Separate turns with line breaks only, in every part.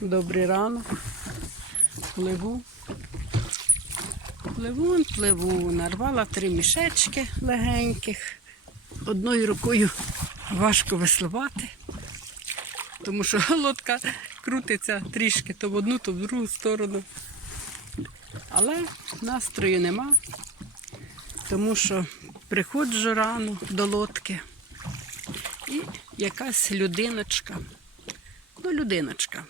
Добрий ранок. Пливу. Пливу, пливу. Нарвала три мішечки легеньких. Одною рукою важко веслувати, тому що лодка крутиться трішки то в одну, то в другу сторону. Але настрою нема, тому що приходжу рано до лодки і якась людиночка, ну людиночка,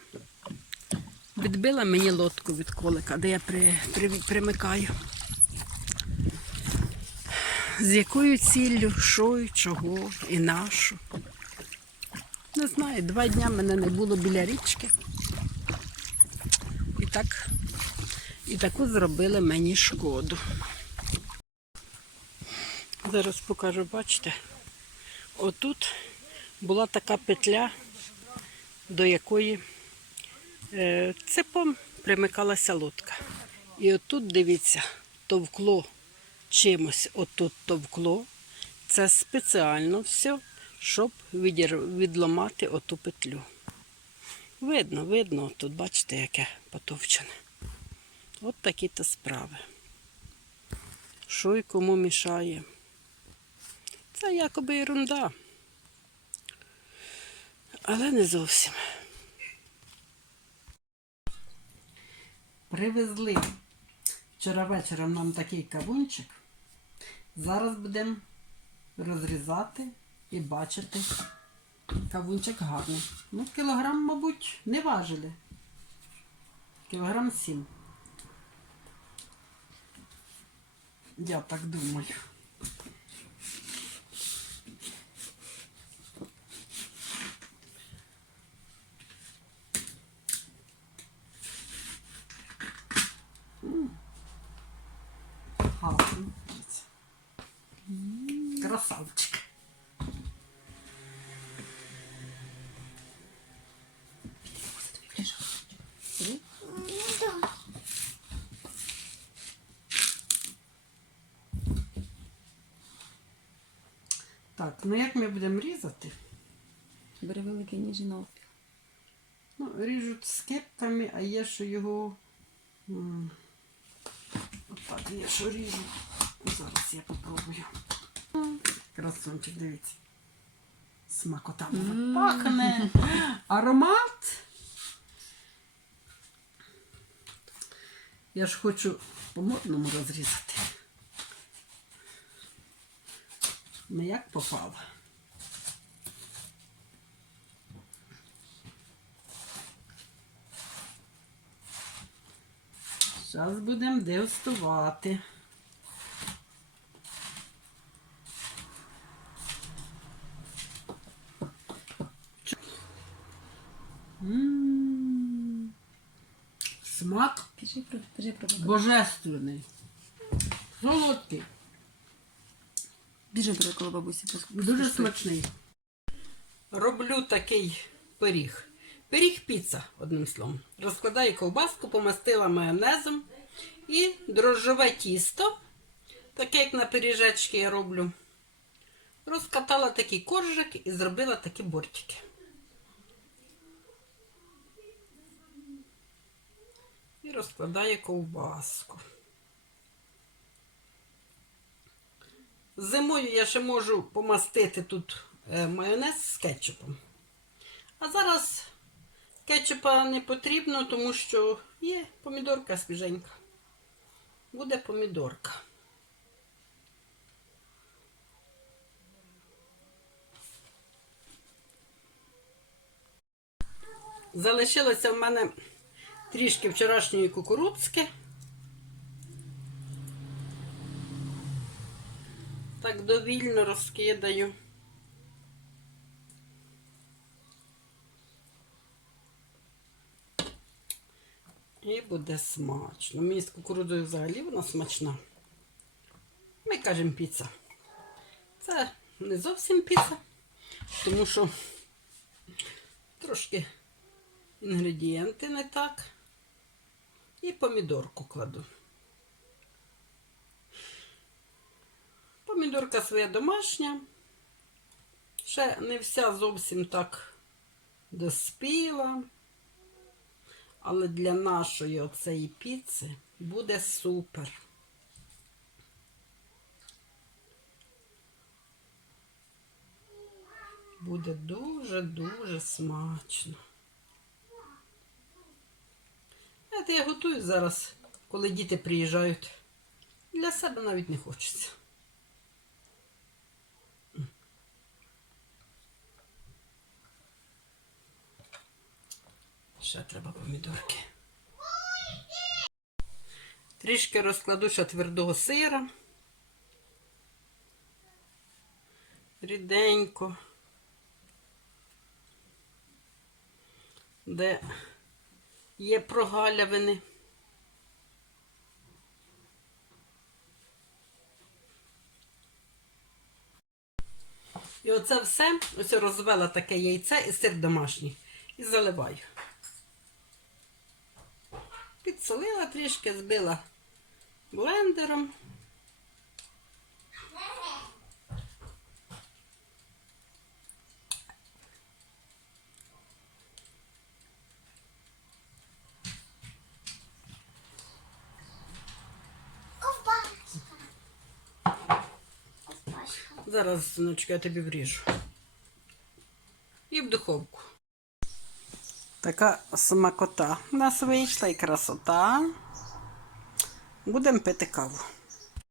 відбила мені лодку від колика, де я при, при, примикаю. З якою ціллю, що і чого, і нашу. Не знаю, два дня мене не було біля річки. І так, і таку зробили мені шкоду. Зараз покажу, бачите, отут була така петля, до якої цепом примикалася лодка. І отут, дивіться, товкло чимось, отут товкло. Це спеціально все, щоб відламати оту петлю. Видно, видно, тут бачите, яке потовчене. От такі то справи. Що і кому мішає? Це якоби ерунда. Але не зовсім. Привезли вчора вечором нам такий кавунчик. Зараз будемо розрізати і бачити. Кавунчик гарний. Ну, кілограм, мабуть, не важили. Кілограм сім. Я так думаю. Дивіться. Красавчик. Так, ну як ми будемо різати?
Бери великий ніж навпіл.
Ну, ріжуть скипками, а є, що його. Що ріжу. Зараз я попробую. Красунчик, дивіться. Смакота пахне. Аромат. Я ж хочу по-модному розрізати. Не як попало. Зараз будемо дегустувати. М. Смак божественний. Солодкий.
Біжи коло бабусі.
Дуже смачний. Роблю такий пиріг. Пиріг піца, одним словом. Розкладаю ковбаску, помастила майонезом і дрожжове тісто, таке як на пиріжечки я роблю. Розкатала такий коржик і зробила такі бортики. І розкладаю ковбаску. Зимою я ще можу помастити тут е, майонез з кетчупом. А зараз кетчупа не потрібно, тому що є помідорка свіженька. Буде помідорка. Залишилося в мене трішки вчорашньої кукурудзки. Так довільно розкидаю. І буде смачно. Мені з кукурудзою взагалі вона смачна. Ми кажемо піца. Це не зовсім піца, тому що трошки інгредієнти не так. І помідорку кладу. Помідорка своя домашня. Ще не вся зовсім так доспіла. Але для нашої оцеї піци буде супер. Буде дуже-дуже смачно. Знаєте, я готую зараз, коли діти приїжджають. Для себе навіть не хочеться. Ще треба помідорки. Трішки розкладу ще твердого сира. Ріденько. Де є прогалявини. І оце все, ось розвела таке яйце і сир домашній. І заливаю. Підсолила трішки, збила блендером. Зараз, синочка, я тобі вріжу. І в духовку. Така смакота. У нас вийшла і красота. Будемо пити каву.